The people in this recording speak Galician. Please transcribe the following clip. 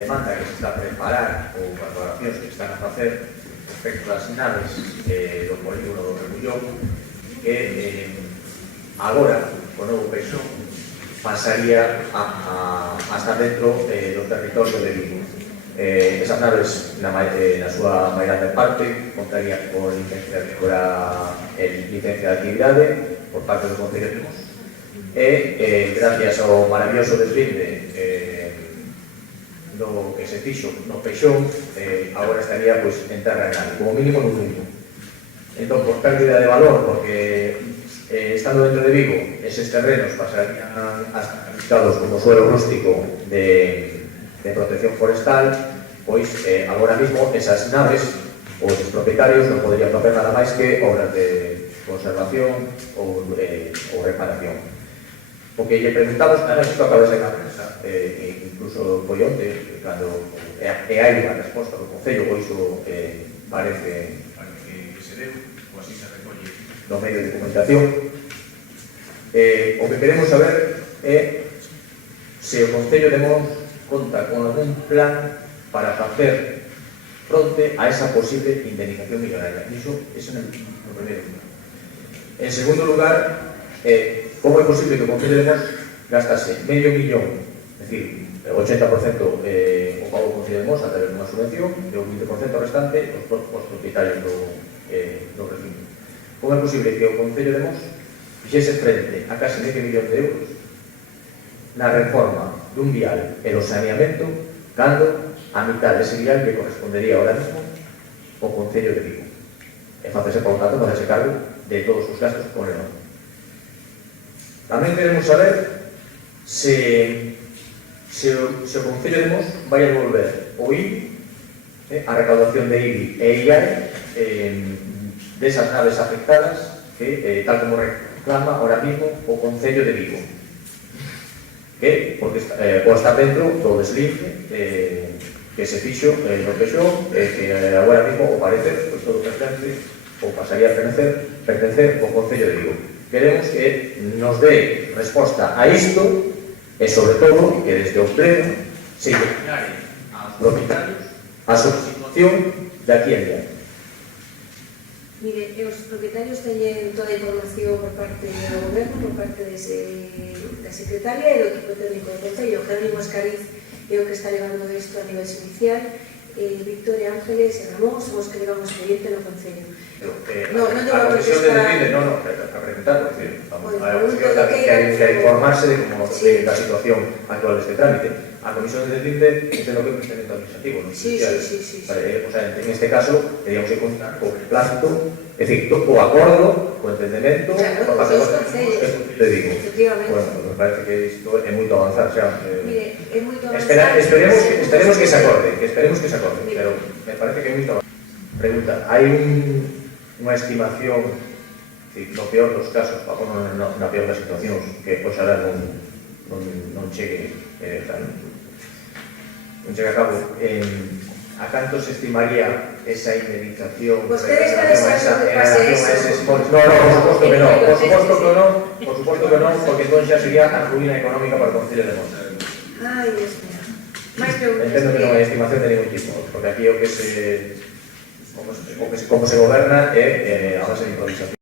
demanda que se está a preparar ou as valoracións que se están a facer respecto ás naves do polígono do Rebullón que agora, co novo peso, pasaría a estar dentro do territorio de Vigo. Esas naves, na súa mairande parte, contaría con licencia de actividade por parte do Concello de Mos e, gracias ao maravilloso deslinde do que se fixo no Peixón, agora estaría en terra renal, como mínimo no mundo. Entón, por pérdida de valor, porque estando dentro de Vigo, eses terrenos pasarían a estar calificados como suelo rústico de protección forestal, pois agora mismo esas naves, os propietarios non podrían facer nada máis que obras de conservación ou reparación. O que lle preguntamos, a isto acaba de ser na prensa, incluso foi onte, cando hai unha resposta do Concello, pois iso parece que se deu, ou así se recolle no medio de comunicación. O que queremos saber é se o Concello de Mos conta con algún plan para facer fronte a esa posible indemnización millonaria. Iso é no primeiro lugar. En segundo lugar, como é posible que o Concello de Mos gastase medio millón, é dicir, 80% o pago do Concello de Mos a través dunha subvención e o 20% restante os propietarios do recinto? Como é posible que o Concello de Mos fixese frente a casi medio millón de euros na reforma dun vial e do saneamento cando a mitad dese vial que correspondería ahora mismo ao Concello de Vigo? E facese, por tanto, facese cargo de todos os gastos con el nome. Tamén queremos saber se o Concello de Mos vai a devolver o IBI, a recaudación de IBI e IAE desas naves afectadas que, tal como reclama ahora mismo o Concello de Vigo, que porque pode estar dentro do deslinde que se fixo no Peixón, que agora mismo, ao parecer, todo pertence ou pasaría a pertencer ao Concello de Vigo. Queremos que nos dé resposta a isto e, sobre todo, que desde o pleno se declare aos propietarios a súa situación de aquí en diante. Mire, os propietarios teñen toda a información por parte do Goberno, por parte da Secretaria e do equipo técnico do Concello. Jerónimo Escariz é o que está levando isto a nivel judicial. Victoria Ángeles e Ramón son os que levan o expediente no Concello. A Comisión de Deslinde, a preguntar, que informarse de la situación actual deste trámite. A Comisión de Deslinde entendo que é un procedimento administrativo, non? Sí. O sea, en este caso, teríamos que contar co plácito, é dicir, o acordo, o entendemento, por parte dos concellos. Te digo. Efectivamente. Bueno, me parece que isto é moito avanzar, xa. Mire, é moito avanzar. Esperemos que se acorde, pero me parece que é moito avanzar. Pregunta, hai unha estimación, no peor dos casos, na peor das situacións, que oxalá non chegue a cabo, a canto se estimaría esa indemnización? Vostedes están deseando que pase eso? No, por suposto que non, porque entón xa sería a ruína económica para o Concello de Mos. Ai, Dios mío. Mais preguntas. Entendo que non hai estimación de ningún tipo, porque aquí como se goberna é a base de improvisación.